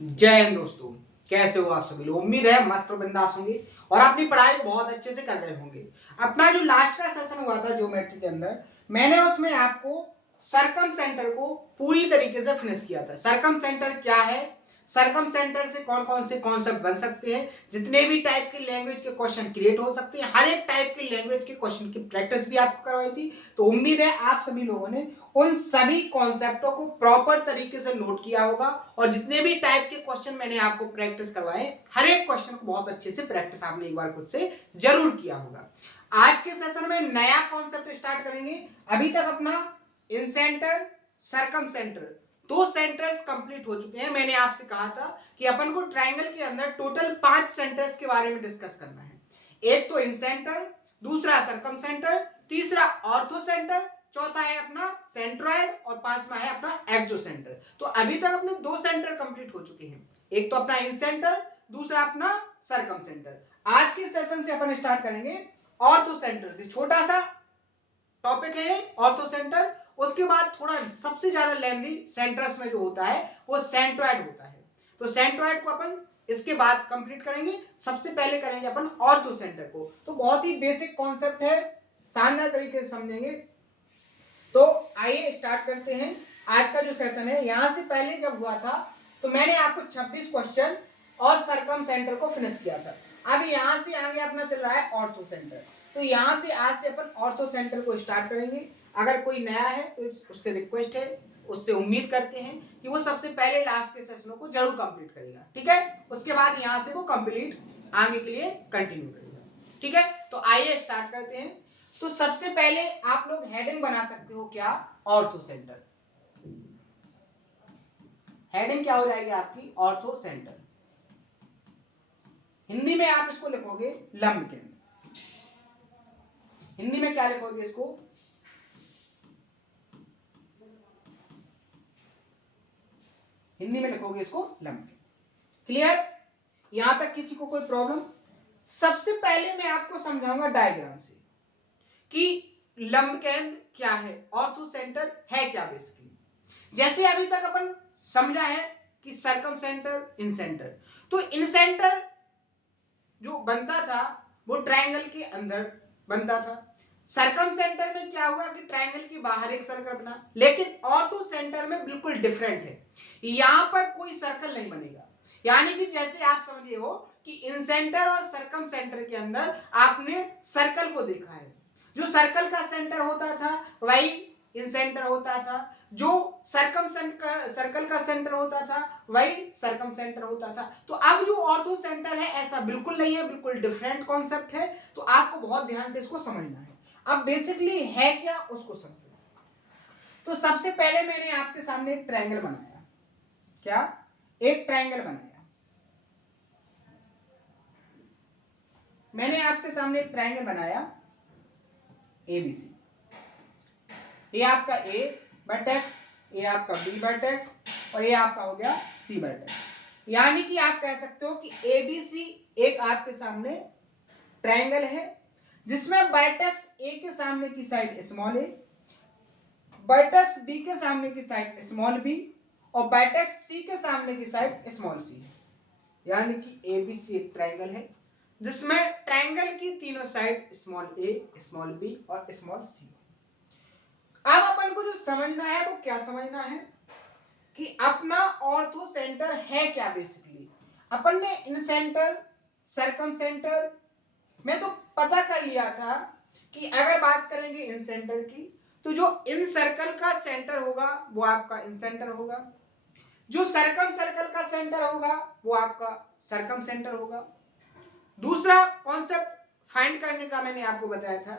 जय हिंद दोस्तों। कैसे हो आप सभी लोग? उम्मीद है मस्त और बिंदास होंगे और अपनी पढ़ाई को बहुत अच्छे से कर रहे होंगे। अपना जो लास्ट का सेशन हुआ था ज्योमेट्री के अंदर, मैंने उसमें आपको सरकम सेंटर को पूरी तरीके से फिनिश किया था। सरकम सेंटर क्या है, सरकम सेंटर से कौन कौन से कॉन्सेप्ट बन सकते हैं, जितने भी टाइप के लैंग्वेज के क्वेश्चन क्रिएट हो सकते हैं, हर एक टाइप के लैंग्वेज के क्वेश्चन की प्रैक्टिस भी आपको करवाई थी। तो उम्मीद है आप सभी लोगों ने उन सभी कॉन्सेप्टों को प्रॉपर तरीके से नोट किया होगा और जितने भी टाइप के क्वेश्चन मैंने आपको प्रैक्टिस करवाए, हर एक क्वेश्चन को बहुत अच्छे से प्रैक्टिस आपने एक बार खुद से जरूर किया होगा। आज के सेशन में नया कॉन्सेप्ट स्टार्ट करेंगे। अभी तक अपना इन सेंटर, सरकम सेंटर, दो सेंटर्स कंप्लीट हो चुके हैं। मैंने आपसे कहा था कि अपन को ट्राइंगल के अंदर टोटल 5 सेंटर्स के बारे में डिस्कस करना है। एक तो इन सेंटर, दूसरा सरकम सेंटर, तीसरा ऑर्थो सेंटर, चौथा है अपना सेंट्रॉइड और पांचवा है अपना एक्सो सेंटर। तो अभी तक अपने दो सेंटर कंप्लीट हो चुके हैं, एक तो अपना इन सेंटर, दूसरा अपना सरकम सेंटर। आज के सेशन से अपन स्टार्ट करेंगे ऑर्थो सेंटर से। छोटा सा टॉपिक है ऑर्थो सेंटर, उसके बाद थोड़ा सबसे ज्यादा लेंथी सेंटर्स में जो होता है वो सेंट्रॉइड होता है। तो सेंट्रॉइड को अपन इसके बाद कंप्लीट करेंगे। सबसे पहले करेंगे अपन ऑर्थो सेंटर को। तो बहुत ही बेसिक कॉन्सेप्ट है, शानदार तरीके से समझेंगे। तो आइए स्टार्ट करते हैं आज का जो सेशन है। यहां से पहले जब हुआ था तो मैंने आपको 26 क्वेश्चन और सरकम सेंटर को फिनिश किया था। अब यहां से आगे अपना चल रहा है ऑर्थो सेंटर। तो यहां से आज से अपन ऑर्थो सेंटर को स्टार्ट करेंगे। अगर कोई नया है तो उससे रिक्वेस्ट है, उससे उम्मीद करते हैं कि वो सबसे पहले लास्ट के सेशनों को जरूर कंप्लीट करेगा। ठीक है, उसके बाद यहां से वो कंप्लीट आगे के लिए कंटिन्यू करेगा। ठीक है, तो आइए स्टार्ट करते हैं। तो सबसे पहले आप लोग हेडिंग बना सकते हो क्या, ऑर्थो सेंटर। हेडिंग क्या हो जाएगी आपकी, ऑर्थो सेंटर। हिंदी में आप इसको लिखोगे लंब केंद्र। हिंदी में क्या लिखोगे इसको, हिंदी में लिखोगे इसको लंब केंद्र। क्लियर? यहां तक किसी को कोई प्रॉब्लम? सबसे पहले मैं आपको समझाऊंगा डायग्राम से कि लंब केंद्र क्या है, ऑर्थो सेंटर है क्या बेसिकली। जैसे अभी तक अपन समझा है कि सरकम सेंटर, इन सेंटर। तो इन सेंटर जो बनता था वो ट्रायंगल के अंदर बनता था। सरकम सेंटर में क्या हुआ कि ट्रायंगल के बाहर एक सर्कल बना, लेकिन ऑर्थो सेंटर में बिल्कुल डिफरेंट है। यहां पर कोई सर्कल नहीं बनेगा। यानी कि जैसे आप समझिए हो कि इन सेंटर और सरकम सेंटर के अंदर आपने सर्कल को देखा है। जो सर्कल का सेंटर होता था वही इन सेंटर होता था, जो सर्कल का सेंटर होता था वही सरकम सेंटर होता था। तो अब जो ऑर्थो सेंटर है ऐसा बिल्कुल नहीं है, बिल्कुल डिफरेंट कॉन्सेप्ट है। तो आपको बहुत ध्यान से इसको समझना है। अब बेसिकली है क्या उसको समझो। तो सबसे पहले मैंने आपके सामने एक ट्रायंगल बनाया। क्या? एक ट्रायंगल बनाया। मैंने आपके सामने एक ट्रायंगल बनाया एबीसी। ये आपका ए वर्टेक्स, ये आपका बी वर्टेक्स और ये आपका हो गया सी वर्टेक्स। यानी कि आप कह सकते हो कि एबीसी एक आपके सामने ट्रायंगल है जिसमें वर्टेक्स ए के सामने की साइड स्मॉल ए, वर्टेक्स बी के सामने की साइड स्मॉल बी और वर्टेक्स सी के सामने की साइड स्मॉल सी है। यानी कि एबीसी एक ट्रायंगल है जिसमें ट्रायंगल की तीनों साइड स्मॉल ए, स्मॉल बी और स्मॉल सी। अब अपन को जो समझना है वो क्या समझना है कि अपना ऑर्थो सेंटर है क्या बेसिकली। अपन ने इन सेंटर, सरकम सेंटर में तो पता कर लिया था कि अगर बात करेंगे इन सेंटर की तो जो इन सर्कल का सेंटर होगा वो आपका इन सेंटर होगा, जो सरकम सर्कल का सेंटर होगा वो आपका सरकम सेंटर होगा। दूसरा कॉन्सेप्ट फाइंड करने का मैंने आपको बताया था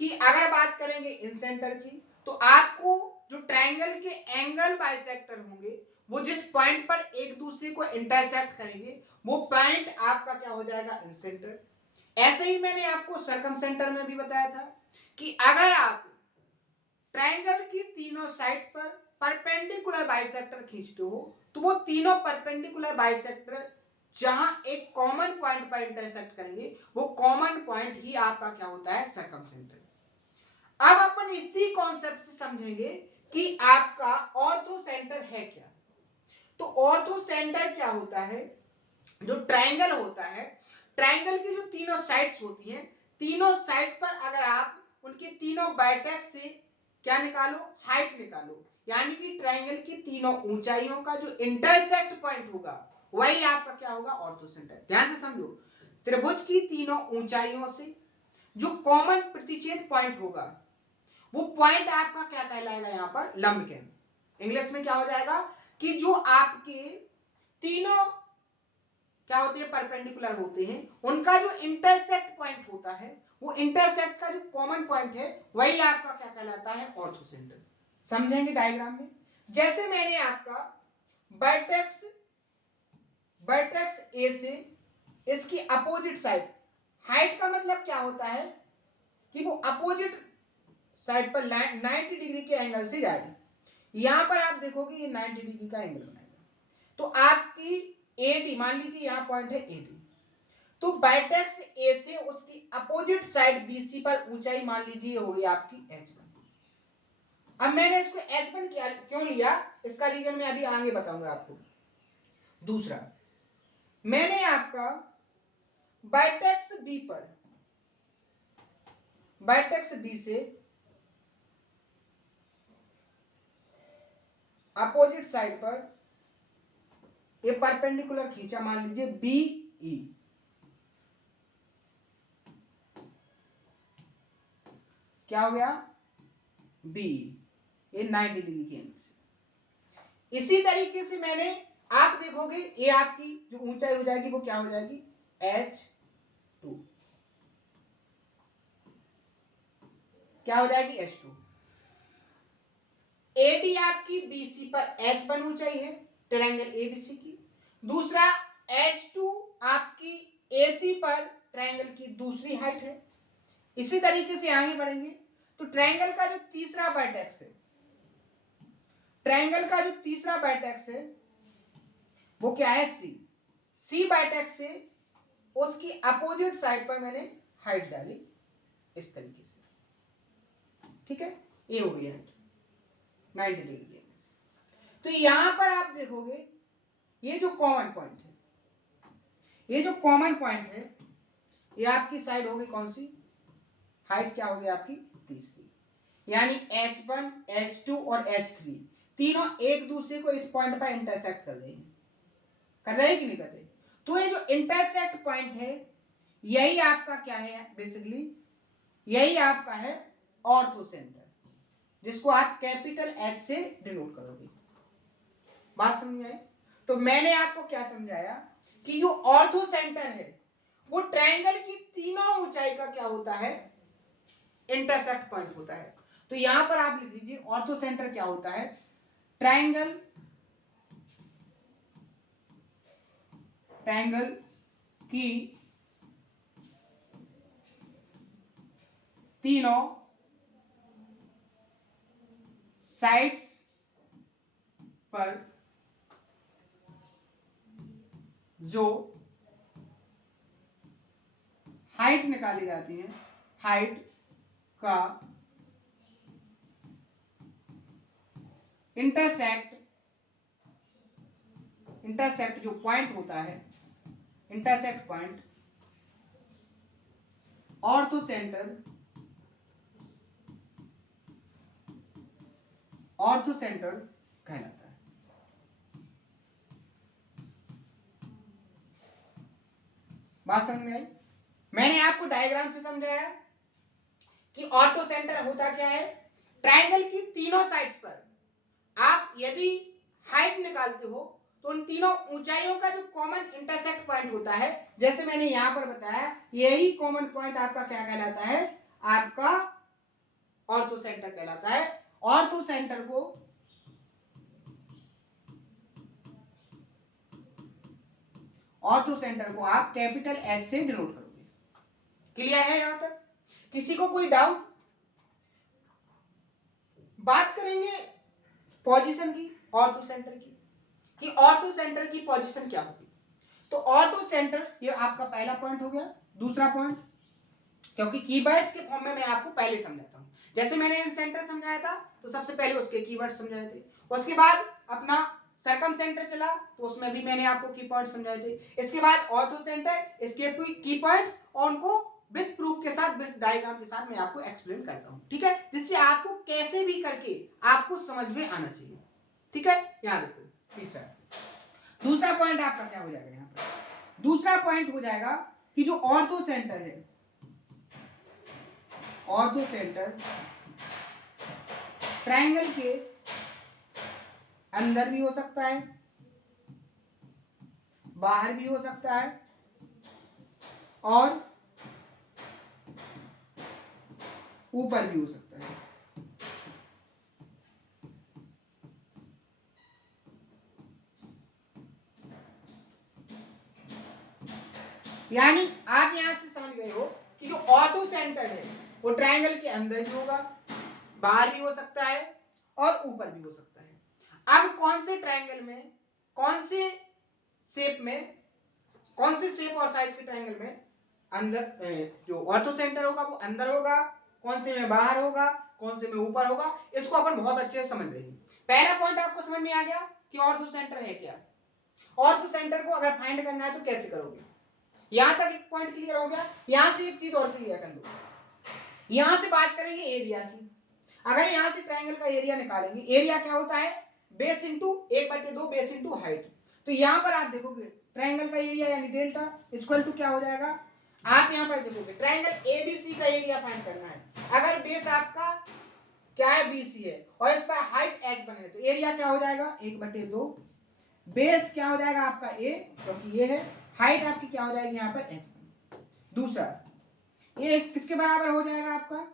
कि अगर बात करेंगे इन सेंटर की तो आपको जो ट्रायंगल के एंगल बाइसेक्टर होंगे वो जिस पॉइंट पर एक दूसरे को इंटरसेक्ट करेंगे वो पॉइंट आपका क्या हो जाएगा, इन सेंटर। ऐसे ही मैंने आपको सरकम सेंटर में भी बताया था कि अगर आप ट्रायंगल की तीनों साइड पर परपेंडिकुलर बाइसेक्टर खींचते हो तो वो तीनों परपेंडिकुलर बाइसेक्टर जहां एक कॉमन पॉइंट पर इंटरसेक्ट करेंगे वो कॉमन पॉइंट ही आपका क्या होता है, सरकम सेंटर। अब अपन इसी कॉन्सेप्ट से समझेंगे कि आपका ऑर्थो सेंटर है क्या। तो ऑर्थो सेंटर क्या होता है, जो ट्रायंगल होता है, ट्रायंगल की जो तीनों साइड्स होती हैं, तीनों साइड्स पर अगर आप उनके तीनों वर्टेक्स से क्या निकालो, हाइट निकालो, यानी कि ट्रायंगल की तीनों ऊंचाइयों का जो इंटरसेक्ट पॉइंट होगा वही आपका क्या होगा, ऑर्थो सेंटर। ध्यान से समझो, त्रिभुज की तीनों ऊंचाइयों से जो कॉमन प्रतिच्छेद पॉइंट होगा वो पॉइंट आपका क्या कहलाएगा, यहां पर लंब केंद्र। इंग्लिश में क्या हो जाएगा कि जो आपके तीनों क्या होते हैं, परपेंडिकुलर होते हैं, उनका जो इंटरसेक्ट पॉइंट होता है, वो इंटरसेक्ट का जो कॉमन पॉइंट है वही आपका क्या कहलाता है, ऑर्थो सेंटर। समझेंगे डायग्राम में। जैसे मैंने आपका वर्टेक्स वर्टेक्स ए से इसकी अपोजिट साइड, हाइट का मतलब क्या होता है कि वो अपोजिट साइड पर 90 डिग्री के एंगल से जाएगी। यहां पर आप देखोगे ये 90 डिग्री का एंगल बनाएगा, तो आपकी AD, मान लीजिए यहां पॉइंट है AD, तो वर्टेक्स ए से उसकी अपोजिट साइड BC पर ऊंचाई मान लीजिए होगी आपकी H1। अब मैंने इसको H1 क्यों लिया, इसका रीजन मैं अभी आगे बताऊंगा आपको। दूसरा, मैंने आपका वर्टेक्स B पर, वर्टेक्स B से अपोजिट साइड पर ये परपेंडिकुलर खींचा, मान लीजिए BE, क्या हो गया, BE, ये 90 डिग्री के एंगल से। इसी तरीके से मैंने, आप देखोगे ये आपकी जो ऊंचाई हो जाएगी वो क्या हो जाएगी, H2, क्या हो जाएगी, H2। AD आपकी BC पर H1 ऊंचाई है, ट्रायंगल ABC की। दूसरा, H2 आपकी AC पर ट्रायंगल की दूसरी हाइट है। इसी तरीके से आगे बढ़ेंगे तो ट्रायंगल का जो तीसरा वर्टेक्स है, ट्रायंगल का जो तीसरा वर्टेक्स है वो क्या है, C वर्टेक्स से उसकी अपोजिट साइड पर मैंने हाइट डाली इस तरीके से, ठीक है, ये हो गई हाइट 90 डिग्री। तो यहां पर आप देखोगे ये जो कॉमन पॉइंट है, ये जो कॉमन पॉइंट है, ये आपकी साइड होगी कौन सी, हाइट क्या होगी आपकी, तीसरी, यानी H1, H2 और H3 तीनों एक दूसरे को इस पॉइंट पर इंटरसेक्ट कर रहे हैं, कर रहे हैं कि नहीं कर रहे। तो ये जो इंटरसेक्ट पॉइंट है यही आपका क्या है, बेसिकली यही आपका है ऑर्थो सेंटर, जिसको आप कैपिटल H से डिनोट करोगे। बात समझ में आई। तो मैंने आपको क्या समझाया कि जो ऑर्थो सेंटर है वो ट्रायंगल की तीनों ऊंचाई का क्या होता है, इंटरसेक्ट पॉइंट होता है। तो यहां पर आप लिख लीजिए ऑर्थो सेंटर क्या होता है, ट्रायंगल की तीनों साइड्स पर जो हाइट निकाली जाती है, हाइट का इंटरसेक्ट जो पॉइंट होता है, इंटरसेक्ट पॉइंट ऑर्थो सेंटर कहलाता है। बात समझ में आई। मैंने आपको डायग्राम से समझाया कि ऑर्थो सेंटर होता क्या है, ट्रायंगल की तीनों साइड्स पर आप यदि हाइट निकालते हो तो उन तीनों ऊंचाइयों का जो कॉमन इंटरसेक्ट पॉइंट होता है, जैसे मैंने यहां पर बताया, यही कॉमन पॉइंट आपका क्या कहलाता है, आपका ऑर्थो सेंटर कहलाता है। ऑर्थो सेंटर को आप कैपिटल H से डिनोट करोगे। क्लियर है यहां तक, किसी को कोई डाउट। बात करेंगे पोजीशन की, ऑर्थो सेंटर की, कि ऑर्थो सेंटर की पोजीशन क्या होगी। तो ऑर्थो सेंटर ये आपका पहला पॉइंट हो गया। दूसरा पॉइंट, क्योंकि कीवर्ड्स के फॉर्म में मैं आपको पहले समझाता हूं, जैसे मैंने सेंटर समझाया था तो सबसे पहले उसके कीवर्ड समझाए थे, उसके बाद अपना सरकम सेंटर चला तो उसमें भी मैंने आपको की पॉइंट समझाए थे। इसके बाद ऑर्थो सेंटर, इसके की पॉइंट्स और उनको विद प्रूफ के साथ, विद डायग्राम के साथ मैं आपको एक्सप्लेन करता हूं, ठीक है, जिससे आपको कैसे भी करके आपको समझ में आना चाहिए, ठीक है। यहां देखो तीसरा, दूसरा पॉइंट आपका क्या हो जाएगा, यहां पर दूसरा पॉइंट हो जाएगा कि जो ऑर्थो सेंटर है, ऑर्थो सेंटर ट्रायंगल के अंदर भी हो सकता है, बाहर भी हो सकता है और ऊपर भी हो सकता है। यानी आप यहां से समझ गए हो कि जो ऑर्थो सेंटर है वो ट्रायंगल के अंदर भी होगा, बाहर भी हो सकता है और ऊपर भी हो सकता है। अब कौन से ट्रायंगल में, कौन से शेप में, कौन से शेप और साइज के ट्रायंगल में अंदर जो ऑर्थो सेंटर होगा वो अंदर होगा, कौन से में बाहर होगा, कौन से में ऊपर होगा, इसको अपन बहुत अच्छे से समझ रहे हैं। पहला पॉइंट आपको समझ में आ गया कि ऑर्थो सेंटर है क्या। ऑर्थो सेंटर को अगर फाइंड करना है तो कैसे करोगे, यहां तक एक पॉइंट क्लियर हो गया। यहां से एक चीज और क्लियर कर लो, यहां से बात करेंगे एरिया की। अगर यहां से ट्रायंगल का एरिया निकालेंगे, एरिया क्या होता है, base into 1/2 base into height. तो यहां पर आप देखोगे ट्रायंगल का एरिया यानी डेल्टा इक्वल टू क्या हो जाएगा, आप यहां पर देखोगे ट्रायंगल एबीसी का एरिया फाइंड करना है। अगर बेस आपका क्या है, बीसी है और इस पर हाइट h बने तो एरिया क्या हो जाएगा, 1/2। बेस क्या हो जाएगा आपका a, क्योंकि ये है, हाइट आपकी क्या हो जाएगी यहां पर h। दूसरा, ये किसके बराबर हो जाएगा आपका,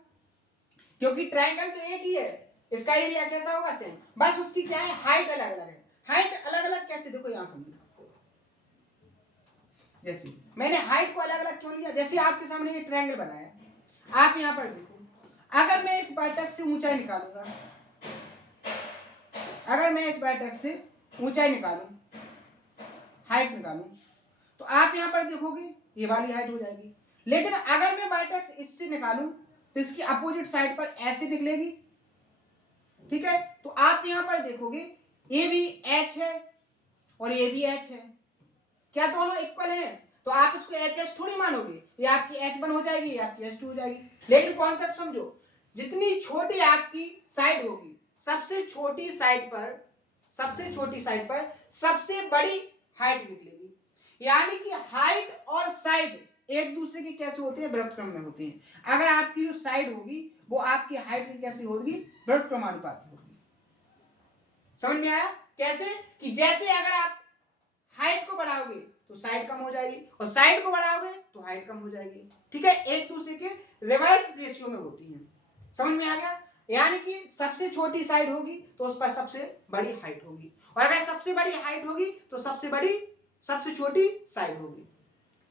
क्योंकि ट्रायंगल तो एक ही है, इसका एरिया कैसा होगा, सेम, बस उसकी क्या है, हाइट अलग अलग है। हाइट अलग अलग कैसे, देखो यहां समझो, जैसे मैंने हाइट को अलग अलग क्यों लिया, जैसे आपके सामने ये ट्रायंगल बनाया, आप यहां पर देखो, अगर मैं इस वर्टेक्स से ऊंचाई निकालूंगा, अगर मैं इस वर्टेक्स से ऊंचाई निकालूं, हाइट निकालूं, तो आप यहां पर देखोगे ये वाली हाइट हो जाएगी। लेकिन अगर मैं वर्टेक्स इससे निकालूं तो इसकी अपोजिट साइड पर ऐसे निकलेगी, ठीक है। तो आप यहां पर देखोगे ये भी h है और ये भी h है, क्या दोनों इक्वल है, तो आप इसको एच एच थोड़ी मानोगे, ये आपकी h1 हो जाएगी, ये आपकी h2 हो जाएगी। लेकिन कॉन्सेप्ट समझो, जितनी छोटी आपकी साइड होगी, सबसे छोटी साइड पर, सबसे छोटी साइड पर सबसे बड़ी हाइट निकलेगी। यानी कि हाइट और साइड एक दूसरे की कैसे होती है, व्युत्क्रम में होती है। अगर आपकी जो साइड होगी वो आपकी हाइट की कैसी होगी, व्युत्क्रमानुपाती होगी। समझ में आया कैसे, कि जैसे अगर आप हाइट को बढ़ाओगे तो साइड कम हो जाएगी और साइड को बढ़ाओगे तो हाइट कम हो जाएगी, ठीक है, एक दूसरे के रिवर्स रेशियो में होती है। समझ में आ गया, यानी कि सबसे छोटी साइड होगी तो उस पर सबसे बड़ी हाइट होगी, और अगर सबसे बड़ी हाइट होगी तो सबसे छोटी साइड होगी,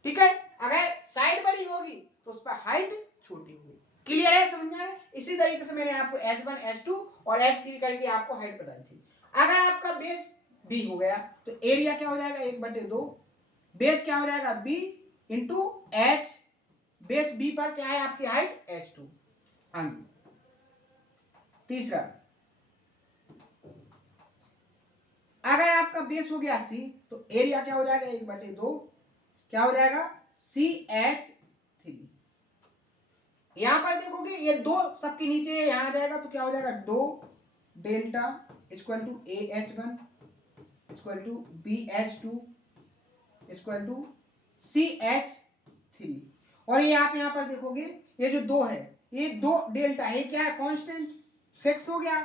ठीक है। अगर साइड बड़ी होगी तो उस पर हाइट छोटी होगी। क्लियर है, समझ में आया। इसी तरीके से मैंने आपको h1 h2 और h3 करके आपको हाइट बताई थी। अगर आपका बेस b हो गया तो एरिया क्या हो जाएगा, 1/2, बेस क्या हो जाएगा b into h, base b पर क्या है आपकी हाइट h2। तीसरा, अगर आपका बेस हो गया c तो एरिया क्या हो जाएगा, 1/2 क्या हो जाएगा, CH3। यहां पर देखोगे ये दो सबके नीचे यहां आ जाएगा तो क्या हो जाएगा, 2 delta equal to AH1 equal to BH2 equal to CH3। और ये आप यहां पर देखोगे ये जो 2 है, ये 2 डेल्टा, ये क्या है, कांस्टेंट, फिक्स हो गया,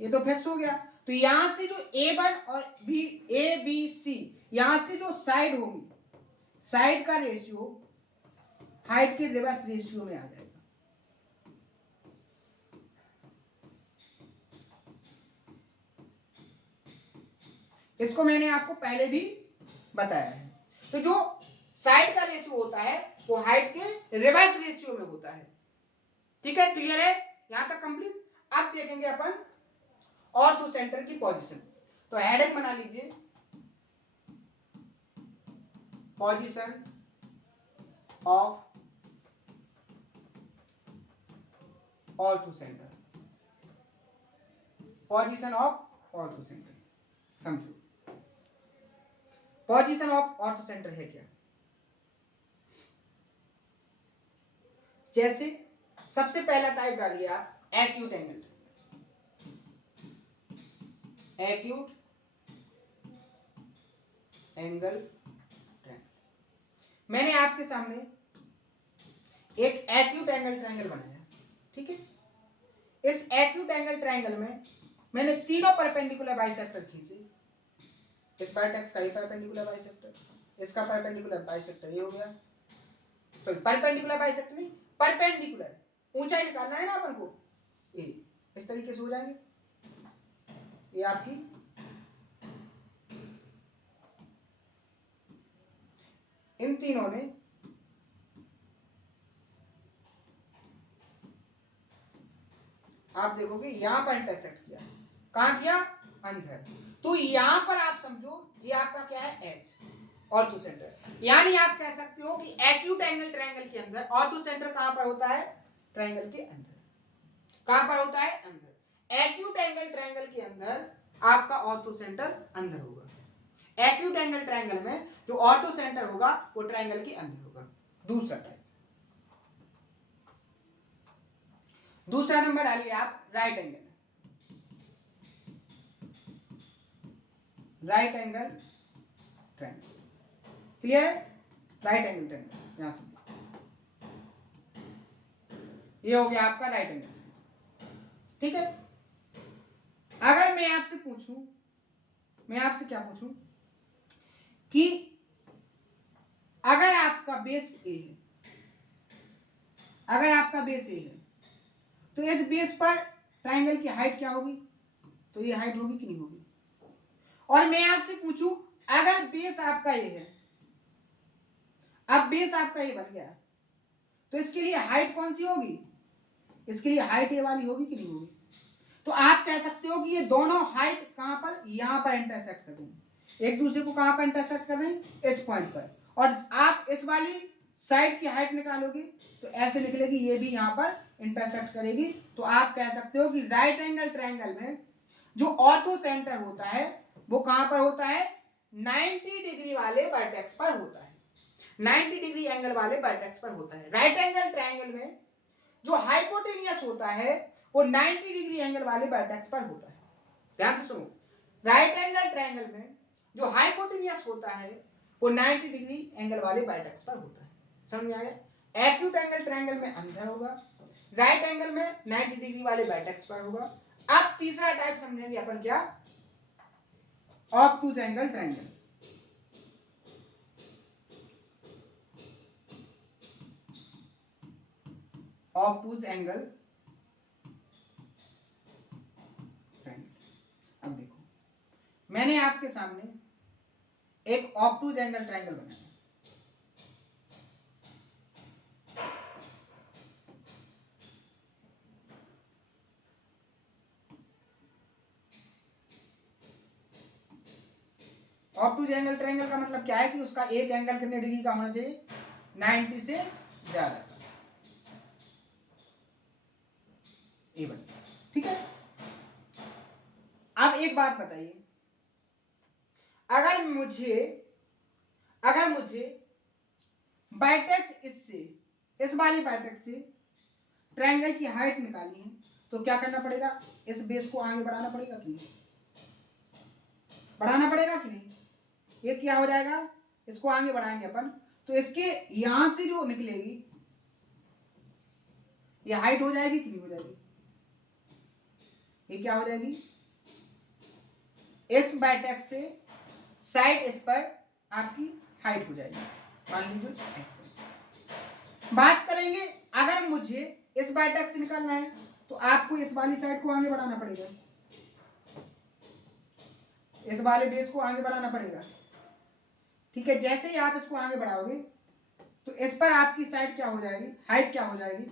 ये तो फिक्स हो गया। तो यहां से जो A1 और ABC, यहां से जो साइड होगी, साइड का रेशियो हाइट के रिवर्स रेशियो में आ जाएगा। इसको मैंने आपको पहले भी बताया है। तो जो साइड का रेशियो होता है वो हाइट के रिवर्स रेशियो में होता है, ठीक है, क्लियर है, यहां तक कंप्लीट। अब देखेंगे अपन ऑर्थो सेंटर की पोजीशन। तो हेडिंग बना लीजिए, position of ortho centre. Position of ortho centre, समझो पोजीशन ऑफ ऑर्थो सेंटर है क्या। जैसे सबसे पहला टाइप डालिए आप acute angle, acute angle triangle. मैंने आपके सामने एक एक्यूट एंगल ट्रायंगल बनाया, ठीक है। इस एक्यूट एंगल ट्रायंगल में मैंने तीनों परपेंडिकुलर बाइसेक्टर खींचे। इस वर्टेक्स का ये परपेंडिकुलर बाइसेक्टर, इसका परपेंडिकुलर बाइसेक्टर ये हो गया, सॉरी परपेंडिकुलर बाइसेक्टर नहीं, परपेंडिकुलर, ऊंचाई निकालना है ना अपन को, ये इस तरीके से हो जाएंगे। ये आपकी इन तीनों ने आप देखोगे यहां पर इंटरसेक्ट किया, कहां किया, अंदर। तो यहां पर आप समझो ये आपका क्या है, एच, ऑर्थो सेंटर। यानी आप कह सकते हो कि एक्यूट एंगल ट्रायंगल के अंदर ऑर्थो सेंटर कहां पर होता है, ट्रायंगल के अंदर। कहां पर होता है, अंदर। एक्यूट एंगल ट्रायंगल के अंदर आपका ऑर्थो सेंटर अंदर होगा। एक्यूट एंगल ट्रायंगल में जो ऑर्थो सेंटर होगा वो ट्रायंगल के अंदर होगा। दूसरा टाइप, दूसरा नंबर डालिए आप right angle, right angle triangle. Clear है, राइट एंगल ट्रायंगल, यहां से ये हो गया आपका राइट एंगल, ठीक है। अगर मैं आपसे पूछूं, मैं आपसे क्या पूछूं कि अगर आपका बेस ए है, अगर आपका बेस ए है तो इस बेस पर ट्रायंगल की हाइट क्या होगी, तो ये हाइट होगी कि नहीं होगी। और मैं आपसे पूछूं अगर बेस आपका ये है, अब बेस आपका ये बन गया तो इसके लिए हाइट कौन सी होगी, इसके लिए हाइट ये वाली होगी कि नहीं होगी। तो आप कह सकते हो कि ये दोनों हाइट कहां पर, यहां पर इंटरसेक्ट कर रहे हैं, एक दूसरे को कहां पर इंटरसेक्ट कर रहे हैं, इस पॉइंट पर। और आप इस वाली साइड की हाइट निकालोगे तो ऐसे निकलेगी, ये भी यहां पर इंटरसेक्ट करेगी। तो आप कह सकते हो कि राइट एंगल ट्रायंगल में जो ऑर्थो सेंटर होता है वो कहां पर होता है, 90 डिग्री वाले वर्टेक्स पर होता है, 90 डिग्री एंगल वाले वर्टेक्स पर होता है। राइट एंगल ट्रायंगल में जो हाइपोटेनियस होता है वो 90 डिग्री एंगल वाले वर्टेक्स पर होता है। ध्यान से सुनो, राइट एंगल ट्रायंगल में जो हाइपोटेनियस होता है वो 90 डिग्री एंगल वाले वर्टेक्स पर होता है। समझ में आ गया। एक्यूट एंगल ट्रायंगल में अंदर होगा, राइट एंगल में 90 डिग्री वाले वर्टेक्स पर होगा। अब तीसरा टाइप समझेंगे अपन क्या, obtuse angle triangle. Obtuse angle triangle. अब देखो मैंने आपके सामने एक ऑब्टूज एंगल ट्रायंगल बनाया, ऑब्टूज एंगल ट्रायंगल का मतलब क्या है कि उसका एक एंगल कितने डिग्री का होना चाहिए, 90 से ज्यादा, ये बन, ठीक है। अब एक बात बताइए, अगर मुझे वर्टेक्स इससे, इस वाली वर्टेक्स से ट्रायंगल की हाइट निकालनी है तो क्या करना पड़ेगा, इस बेस को आगे बढ़ाना पड़ेगा कि नहीं, बढ़ाना पड़ेगा कि नहीं। ये क्या हो जाएगा, इसको आगे बढ़ाएंगे अपन तो इसके यहां से जो निकलेगी ये हाइट हो जाएगी कि नहीं हो जाएगी, ये क्या हो जाएगी, इस वर्टेक्स से साइड इस पर आपकी हाइट हो जाएगी, मान लीजिए बात करेंगे अगर मुझे इस वर्टेक्स से निकालना है तो आपको इस वाली साइड को आगे बढ़ाना पड़ेगा, इस वाले बेस को आगे बढ़ाना पड़ेगा, ठीक है। जैसे ही आप इसको आगे बढ़ाओगे तो इस पर आपकी साइड क्या हो जाएगी, हाइट क्या हो जाएगी,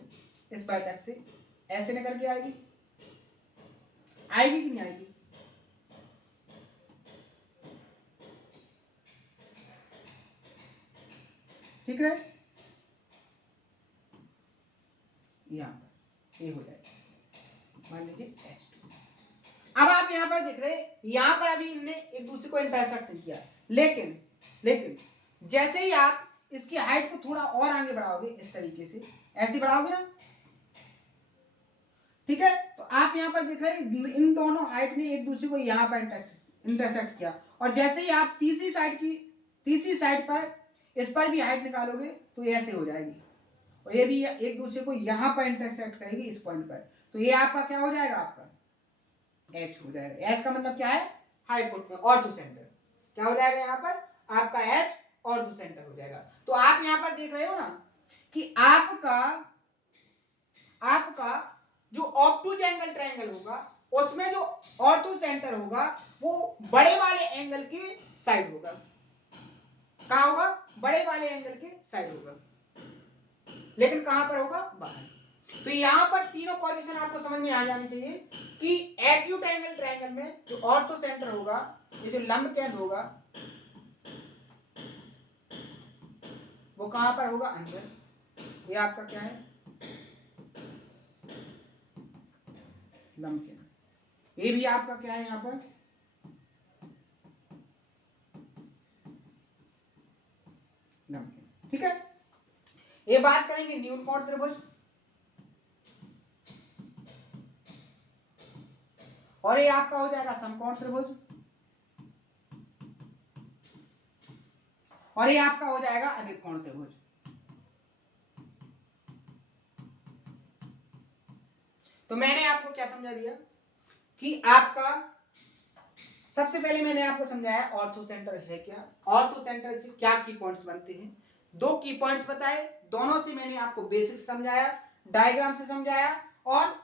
इस वर्टेक्स से ऐसे निकल के आएगी, आएगी कि नहीं आएगी। ठीक है, यहां पर ये हो जाएगा, मान लीजिए H2। अब आप यहाँ पर देख रहे हैं, यहाँ पर अभी इनने एक दूसरे को इंटरसेक्ट किया, लेकिन जैसे ही आप इसकी हाइट को थोड़ा और आगे बढ़ाओगे, इस तरीके से ऐसे बढ़ाओगे ना, ठीक है, तो आप यहाँ पर देख रहे हैं इन दोनों हाइट ने एक दूसरे को यहाँ पर इंटरसेक्ट किया, और जैसे ही आप तीसरी साइड पर इस पर भी हाइट निकालोगे तो ये ऐसे हो जाएगी, और ये भी एक दूसरे को यहाँ पर इंटरसेक्ट करेगी इस पॉइंट पर, तो ये आपका क्या हो जाएगा, आपका एच हो जाएगा। एच का मतलब क्या है, हाइपोटेन्यूज में ऑर्थो सेंटर, क्या हो जाएगा यहाँ पर आपका एच ऑर्थो सेंटर हो जाएगा। तो आप यहाँ पर देख रहे हो ना कि आपका जो ऑब्टूज एंगल ट्रायंगल होगा उसमें जो ऑर्थो सेंटर होगा वो बड़े वाले एंगल के साइड होगा। कहाँ होगा, बड़े वाले एंगल के साइड होगा, लेकिन कहां पर होगा, बाहर। तो यहां पर तीनों पोजीशन आपको समझ में आ जानी चाहिए कि एक्यूट एंगल ट्रायंगल में जो ऑर्थो सेंटर होगा, ये जो लंब केंद्र होगा वो कहां पर होगा, अंदर। ये आपका क्या है, लंब केंद्र। ये भी आपका क्या है, यहां पर लंब केंद्र, ठीक है। ये बात करेंगे न्यून कोण त्रिभुज, और ये आपका हो जाएगा समकोण त्रिभुज, और ये आपका हो जाएगा अधिक कोण त्रिभुज। तो मैंने आपको क्या समझा दिया कि आपका सबसे पहले मैंने आपको समझाया ऑर्थो सेंटर है क्या, ऑर्थो सेंटर से क्या की पॉइंट्स बनते हैं, 2 की पॉइंट्स बताए, दोनों से मैंने आपको बेसिक्स समझाया, डायग्राम से समझाया, और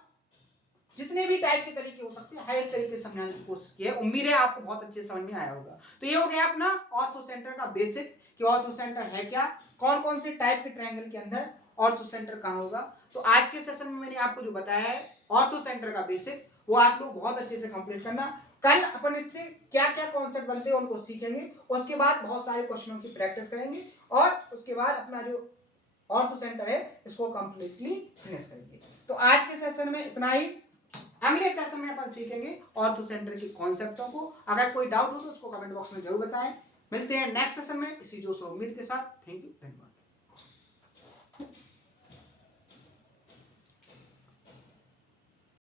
जितने भी टाइप के तरीके हो सकते हैं हर एक तरीके से समझाने की कोशिश की है। उम्मीद है आपको बहुत अच्छे समझ में आया होगा। तो ये हो गया अपना ऑर्थो सेंटर का बेसिक कि ऑर्थो सेंटर है क्या, कौन कौन से टाइप के ट्रायंगल के अंदर ऑर्थो सेंटर कहाँ होगा। तो आज के सेशन में मैंने आपको जो बताया है ऑर्थो सेंटर का बेसिक, वो आप लोग बहुत अच्छे से कंप्लीट करना। कल अपन इससे क्या क्या कॉन्सेप्ट बनते हैं उनको सीखेंगे, उसके बाद बहुत सारे क्वेश्चनों की प्रैक्टिस करेंगे, और उसके बाद अपना जो ऑर्थो सेंटर है इसको कंप्लीटली फिनिश करेंगे। तो आज के सेशन में इतना ही। अगले सेशन में अपन सीखेंगे ऑर्थो सेंटर के कॉन्सेप्टों को। अगर कोई डाउट हो तो उसको कमेंट बॉक्स में जरूर बताएं। मिलते हैं नेक्स्ट सेशन में इसी जोश और उम्मीद के साथ। थैंक यू, धन्यवाद।